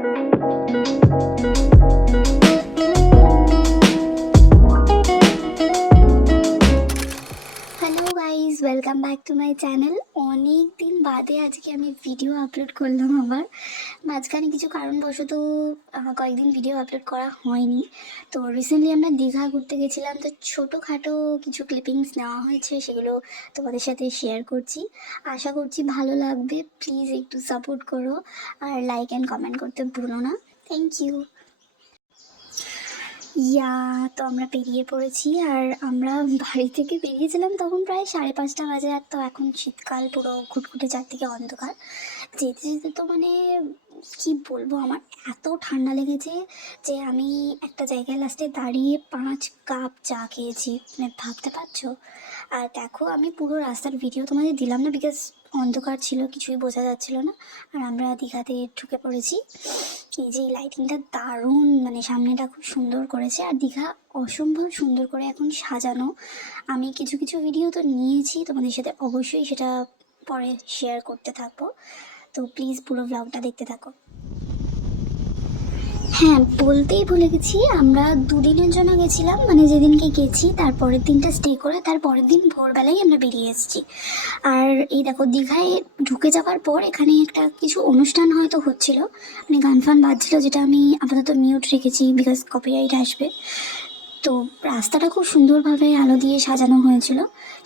Hello guys, welcome back to my channel. অনেক দিন বাদে আজকে আমি ভিডিও আপলোড করলাম। আবার মাঝখানে কিছু কারণবশত কয়েকদিন ভিডিও আপলোড করা হয়নি। তো রিসেন্টলি আমরা দীঘা ঘুরতে গেছিলাম, তো ছোটোখাটো কিছু ক্লিপিংস নেওয়া হয়েছে, সেগুলো তোমাদের সাথে শেয়ার করছি। আশা করছি ভালো লাগবে। প্লিজ একটু সাপোর্ট করো আর লাইক অ্যান্ড কমেন্ট করতে ভুলো না। Thank you. তো আমরা বেরিয়ে পড়েছি, আর আমরা বাড়ি থেকে বেরিয়েছিলাম তখন প্রায় 5:30 বাজে। আর তো এখন শীতকাল, পুরো ঘুটঘুটে চারদিকে অন্ধকার। যেতে যেতে তো মানে কি বলবো, আমার এত ঠান্ডা লেগেছে যে আমি একটা জায়গায় লাস্টে দাঁড়িয়ে 5 কাপ চা খেয়েছি, মানে ভাবতে পারছো। আর দেখো, আমি পুরো রাস্তার ভিডিও তোমাদের দিলাম না, বিকজ অন্ধকার ছিল, কিছুই বোঝা যাচ্ছিল না। আর আমরা দীঘাতে ঢুকে পড়েছি। এই যে লাইটিংটা দারুণ, মানে সামনেটা খুব সুন্দর করেছে। আর দীঘা অসম্ভব সুন্দর করে এখন সাজানো। আমি কিছু কিছু ভিডিও তো নিয়েছি, তোমাদের সাথে অবশ্যই সেটা পরে শেয়ার করতে থাকবো। তো প্লিজ পুরো ব্লগটা দেখতে থাকো। হ্যাঁ, বলতেই ভুলে গেছি, আমরা 2 দিনের জন্য গেছিলাম। মানে যেদিনকে গেছি তার পরের দিনটা স্টে করে তার পরের দিন ভোরবেলায় আমরা বেরিয়ে এসেছি। আর এই দেখো, দীঘায় ঢুকে যাওয়ার পর এখানে একটা কিছু অনুষ্ঠান হয়তো হচ্ছিল, মানে গান ফান বাজছিল, যেটা আমি আপাতত মিউট রেখেছি বিকজ কপিরাইট আসবে। তো রাস্তাটা খুব সুন্দরভাবে আলো দিয়ে সাজানো হয়েছিল।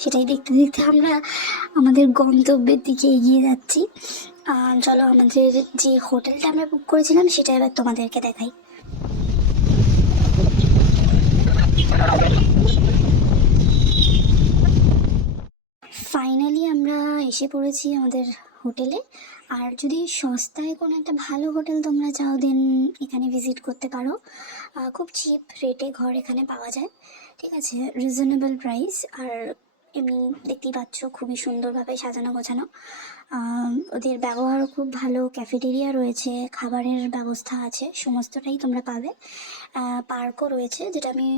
সেটাই দেখতে দেখতে আমরা আমাদের গন্তব্যের দিকে এগিয়ে যাচ্ছি। চলো, আমাদের যে হোটেলটা আমরা বুক করেছিলাম সেটা এবার তোমাদেরকে দেখাই। ফাইনালি আমরা এসে পড়েছি আমাদের হোটেলে। আর যদি সস্তায় কোনো একটা ভালো হোটেল তোমরা চাও, দেন এখানে ভিজিট করতে পারো। খুব চিপ রেটে ঘর এখানে পাওয়া যায়, ঠিক আছে, রিজনেবল প্রাইস। আর এমনি দেখতেই পাচ্ছ, খুবই সুন্দরভাবে সাজানো গোছানো। ওদের ব্যবহারও খুব ভালো, ক্যাফেটেরিয়া রয়েছে, খাবারের ব্যবস্থা আছে, সমস্তটাই তোমরা পাবে। পার্কও রয়েছে, যেটা আমি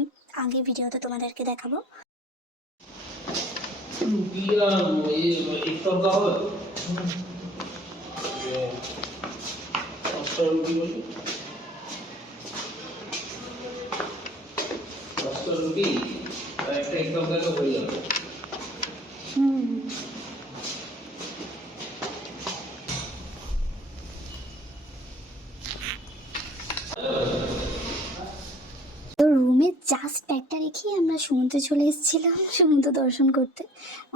আগে ভিডিওতে তোমাদেরকে দেখাবো। তো রুমে জাস্ট ব্যাগটা রেখেই আমরা সমুদ্রে চলে এসেছিলাম সমুদ্র দর্শন করতে।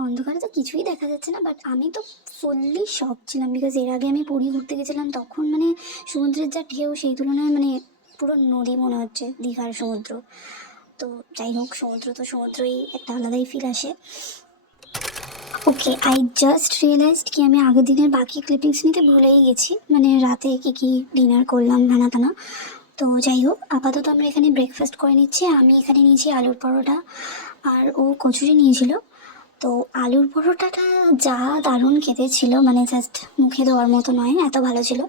অন্ধকারে তো কিছুই দেখা যাচ্ছে না, বাট আমি তো ফুললি শক ছিলাম, বিকজ এর আগে আমি পুরী ঘুরতে গেছিলাম, তখন মানে সমুদ্রের যা ঢেউ, সেই তুলনায় মানে পুরো নদী মনে হচ্ছে দীঘার সমুদ্র। তো যাই হোক, সমুদ্র তো সমুদ্রই, একটা আলাদাই ফিল আসে। ওকে, আই জাস্ট রিয়েলাইজড কি আমি আগের দিনের বাকি ক্লিপিংস নিতে ভুলেই গেছি, মানে রাতে কী কী ডিনার করলাম নানা টানা। তো যাই হোক, আপাতত আমরা এখানে ব্রেকফাস্ট করে নিচ্ছি। আমি এখানে নিয়েছি আলুর পরোটা, আর ও কচুরি নিয়েছিল। তো আলুর পরোটাটা যা দারুণ খেতে ছিল, মানে জাস্ট মুখে দেওয়ার মতো নয়, এত ভালো ছিল।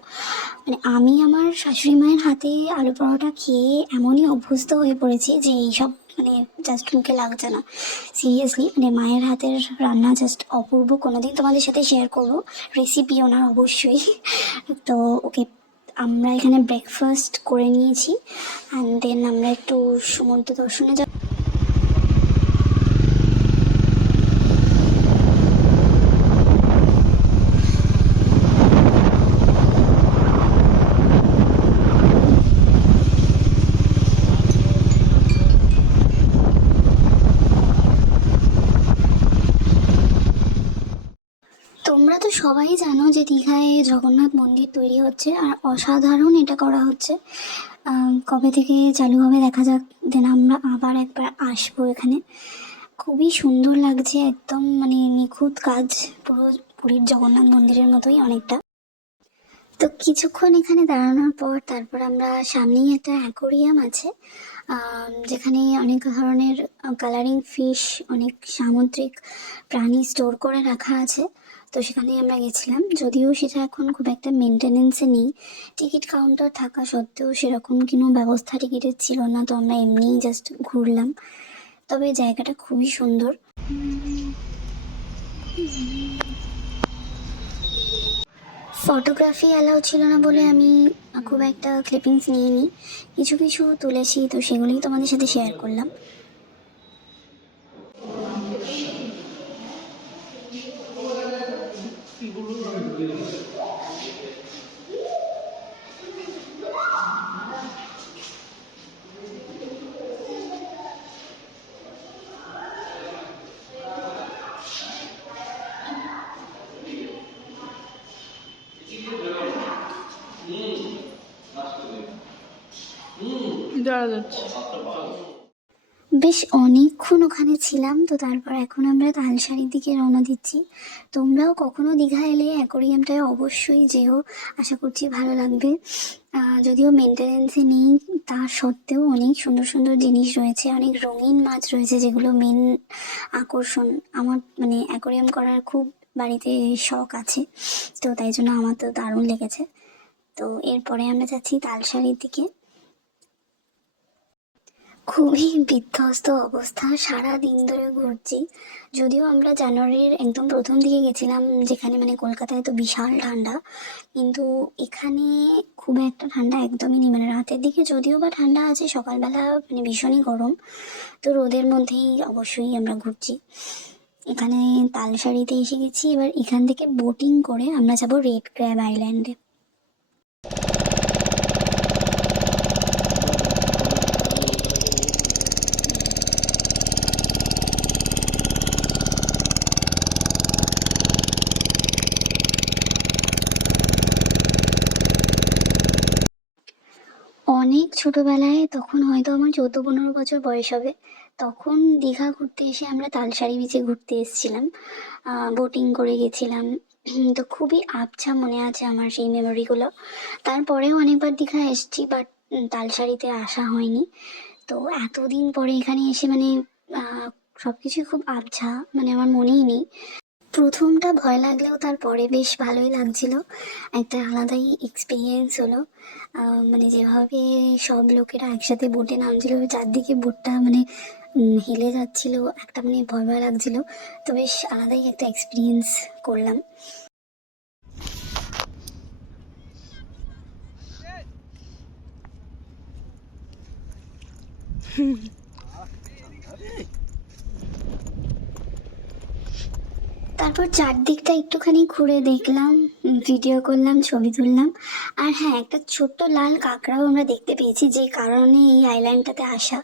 মানে আমি আমার শাশুড়ি মায়ের হাতে আলু পরোটা খেয়ে এমনই অভ্যস্ত হয়ে পড়েছি যে এইসব মানে জাস্ট মুখে লাগছে না। সিরিয়াসলি, মানে মায়ের হাতের রান্না জাস্ট অপূর্ব। কোনোদিন তোমাদের সাথে শেয়ার করবো রেসিপি ওনার, অবশ্যই। তো ওকে, আমরা এখানে ব্রেকফাস্ট করে নিয়েছি, অ্যান্ড দেন আমরা একটু সমুদ্র দর্শনে যাব। তোমরা তো সবাই জানো যে দীঘায় জগন্নাথ মন্দির তৈরি হচ্ছে, আর অসাধারণ এটা করা হচ্ছে। কবে থেকে চালু হবে দেখা যাক, দেন আমরা আবার একবার আসবো এখানে। খুবই সুন্দর লাগছে, একদম মানে নিখুঁত কাজ, পুরো পুরীর জগন্নাথ মন্দিরের মতোই অনেকটা। তো কিছুক্ষণ এখানে দাঁড়ানোর পর তারপর আমরা সামনেই একটা অ্যাকোরিয়াম আছে, যেখানে অনেক ধরনের কালারিং ফিশ, অনেক সামুদ্রিক প্রাণী স্টোর করে রাখা আছে। তো সেখানে আমরা গেছিলাম, যদিও সেটা এখন খুব একটা মেনটেনেন্সে নেই। টিকিট কাউন্টার থাকা সত্ত্বেও সেরকম কোনো ব্যবস্থা টিকিটের ছিল না, তো আমরা এমনিই জাস্ট ঘুরলাম। তবে জায়গাটা খুবই সুন্দর। ফটোগ্রাফি অ্যালাউ ছিল না বলে আমি খুব একটা ক্লিপিংস নিইনি, কিছু কিছু তুলেছি, তো সেগুলোই তোমাদের সাথে শেয়ার করলাম। বেশ অনেকক্ষণ ওখানে ছিলাম, তো তারপর এখন আমরা তালসারির দিকে রওনা দিচ্ছি। তোমরাও কখনো দীঘা এলে অ্যাকোরিয়ামটায় অবশ্যই যেও, আশা করছি ভালো লাগবে। যদিও মেনটেনেন্সে নেই, তা সত্ত্বেও অনেক সুন্দর সুন্দর জিনিস রয়েছে, অনেক রঙিন মাছ রয়েছে, যেগুলো মেন আকর্ষণ। আমার মানে অ্যাকোরিয়াম করার খুব বাড়িতে শখ আছে, তো তাই জন্য আমার তো দারুণ লেগেছে। তো এরপরে আমরা যাচ্ছি তালসারির দিকে। খুবই বিধ্বস্ত অবস্থা, সারা দিন ধরে ঘুরছি। যদিও আমরা জানুয়ারির একদম প্রথম দিকে গেছিলাম, যেখানে মানে কলকাতায় তো বিশাল ঠান্ডা, কিন্তু এখানে খুব একটা ঠান্ডা একদমই নেই। মানে রাতের দিকে যদিও বা ঠান্ডা আছে, সকালবেলা মানে ভীষণই গরম। তো রোদের মধ্যেই অবশ্যই আমরা ঘুরছি। এখানে তালসারিতে এসে গেছি, এবার এখান থেকে বোটিং করে আমরা যাব রেড ক্র্যাব আইল্যান্ডে। অনেক ছোটবেলায়, তখন হয়তো আমার 14-15 বছর বয়স হবে, তখন দীঘা ঘুরতে এসে আমরা তালসারি বিচে ঘুরতে এসেছিলাম, বোটিং করে গেছিলাম। তো খুবই আবছা মনে আছে আমার সেই মেমোরিগুলো। তারপরেও অনেকবার দীঘা এসেছি, বাট তালসারিতে আসা হয়নি। তো এতদিন পরে এখানে এসে মানে সব কিছুই খুব আবছা, মানে আমার মনেই নেই। প্রথমটা ভয় লাগলেও তারপরে বেশ ভালোই লাগছিল, একটা আলাদাই এক্সপিরিয়েন্স হলো। মানে যেভাবে সব লোকেরা একসাথে বোটে নামছিল, চারদিকে বোটটা মানে হেলে যাচ্ছিল, একটা মানে ভয় ভয় লাগছিল। তো বেশ আলাদাই একটা এক্সপিরিয়েন্স করলাম। তারপর চারদিকটা একটুখানি ঘুরে দেখলাম, ভিডিও করলাম, ছবি তুললাম। আর হ্যাঁ, একটা ছোট্ট লাল কাঁকড়াও আমরা দেখতে পেয়েছি, যে কারণে এই আইল্যান্ডটাতে আসা।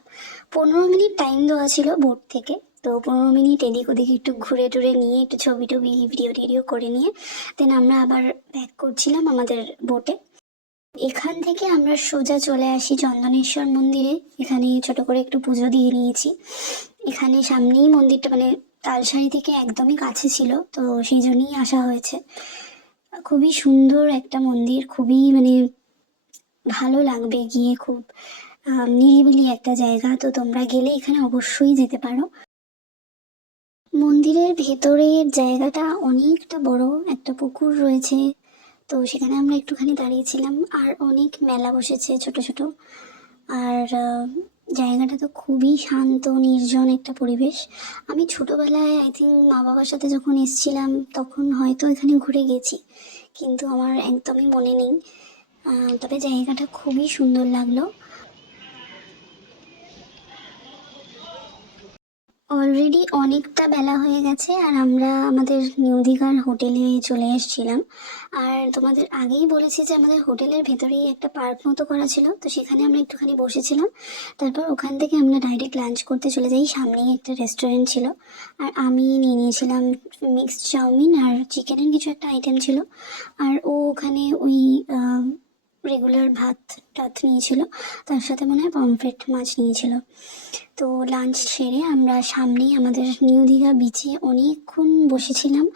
15 মিনিট টাইম দেওয়া ছিল বোট থেকে, তো 15 মিনিট এদিক ওদিক একটু ঘুরে টুরে নিয়ে, একটু ছবি টবি ভিডিও টিডিও করে নিয়ে দেন আমরা আবার ব্যাক করছিলাম আমাদের বোটে। এখান থেকে আমরা সোজা চলে আসি চন্দনেশ্বর মন্দিরে। এখানে ছোট করে একটু পুজো দিয়ে নিয়েছি। এখানে সামনেই মন্দিরটা, মানে তালসারি থেকে একদমই কাছে ছিল, তো সেই জন্যই আসা হয়েছে। খুবই সুন্দর একটা মন্দির, খুবই মানে ভালো লাগবে গিয়ে, খুব নিরিবিলি একটা জায়গা। তো তোমরা গেলে এখানে অবশ্যই যেতে পারো। মন্দিরের ভেতরের জায়গাটা অনেকটা বড়, একটা পুকুর রয়েছে, তো সেখানে আমরা একটুখানি দাঁড়িয়েছিলাম। আর অনেক মেলা বসেছে ছোট ছোট। আর জায়গাটা তো খুবই শান্ত নির্জন একটা পরিবেশ। আমি ছোটবেলায় আই থিঙ্ক মা বাবার সাথে যখন এসেছিলাম, তখন হয়তো এখানে ঘুরে গেছি, কিন্তু আমার একদমই মনে নেই। তবে জায়গাটা খুবই সুন্দর লাগলো। অলরেডি অনেকটা বেলা হয়ে গেছে, আর আমরা আমাদের নিউ দীঘার হোটেলে চলে এসেছিলাম। আর তোমাদের আগেই বলেছি যে আমাদের হোটেলের ভেতরেই একটা পার্ক মতো করা ছিল, তো সেখানে আমরা একটুখানি বসেছিলাম। তারপর ওখান থেকে আমরা ডাইরেক্ট লাঞ্চ করতে চলে যাই, সামনেই একটা রেস্টুরেন্ট ছিল। আর আমি নিয়ে নিয়েছিলাম মিক্সড চাউমিন, আর চিকেনের কিছু একটা আইটেম ছিল। আর ও ওখানে ওই রেগুলার ভাত টাত নিয়েছিল, তার সাথে মনে হয় পমফ্রেট মাছ নিয়েছিল। তো লাঞ্চ সেরে আমরা সামনেই আমাদের নিউ দীঘা বিচে অনেকক্ষণ বসেছিলাম,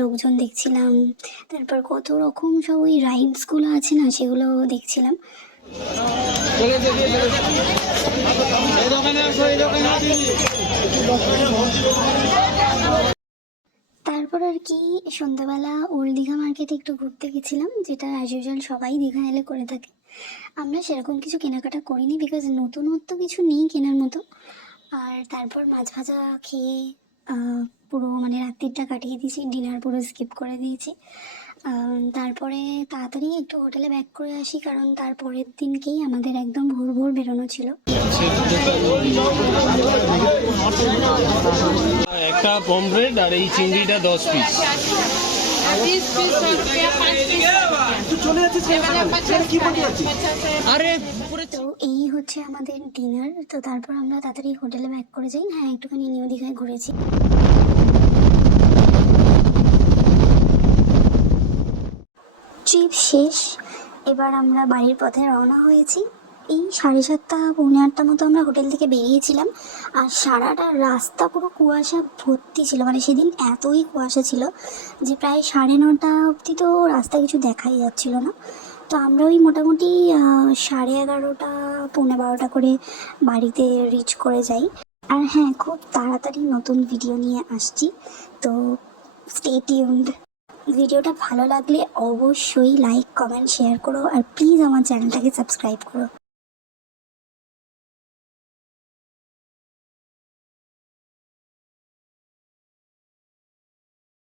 লোকজন দেখছিলাম। তারপর কত রকম সব ওই রাইডসগুলো আছে না, সেগুলো দেখছিলাম। তারপর আর কি, সন্ধ্যাবেলা ওল্ড দীঘা মার্কেটে একটু ঘুরতে গেছিলাম, যেটা অ্যাজ ইউজুয়াল সবাই দীঘা এলে করে থাকে। আমরা সেরকম কিছু কেনাকাটা করিনি, বিকজ নতুনত্ব কিছু নেই কেনার মতো। আর তারপর মাছ ভাজা খেয়ে পুরো মানে রাত্রিটা কাটিয়ে দিয়েছি, ডিনার পুরো স্কিপ করে দিয়েছি। তারপরে তাড়াতাড়ি একটু হোটেলে ব্যাক করে আসি, কারণ তারপরের দিনকেই আমাদের একদম ভোর ভোর বেরোনো ছিল। একটা পমফ্রেট আর এই চিংড়িটা 10 পিস। তো এই হচ্ছে আমাদের ডিনার। তো তারপর আমরা তাড়াতাড়ি হোটেলে ব্যাক করে যাই। হ্যাঁ, একটুখানি নিউ দীঘায় ঘুরেছি। ট্রিপ শেষ, এবার আমরা বাড়ির পথে রওনা হয়েছি। এই 7:30 পৌনে 8টা মতো আমরা হোটেল থেকে বেরিয়েছিলাম, আর সারাটা রাস্তা পুরো কুয়াশা ভর্তি ছিল। মানে সেদিন এতই কুয়াশা ছিল যে প্রায় 9:30 অবধি তো রাস্তা কিছু দেখাই যাচ্ছিল না। তো আমরা ওই মোটামুটি 11:30 পৌনে 12টা করে বাড়িতে রিচ করে যাই। আর হ্যাঁ, খুব তাড়াতাড়ি নতুন ভিডিও নিয়ে আসছি, তো স্টে টিউনড। ভিডিওটা ভালো লাগলে অবশ্যই লাইক, কমেন্ট, শেয়ার করো, আর প্লিজ আমার চ্যানেলটাকে সাবস্ক্রাইব করো।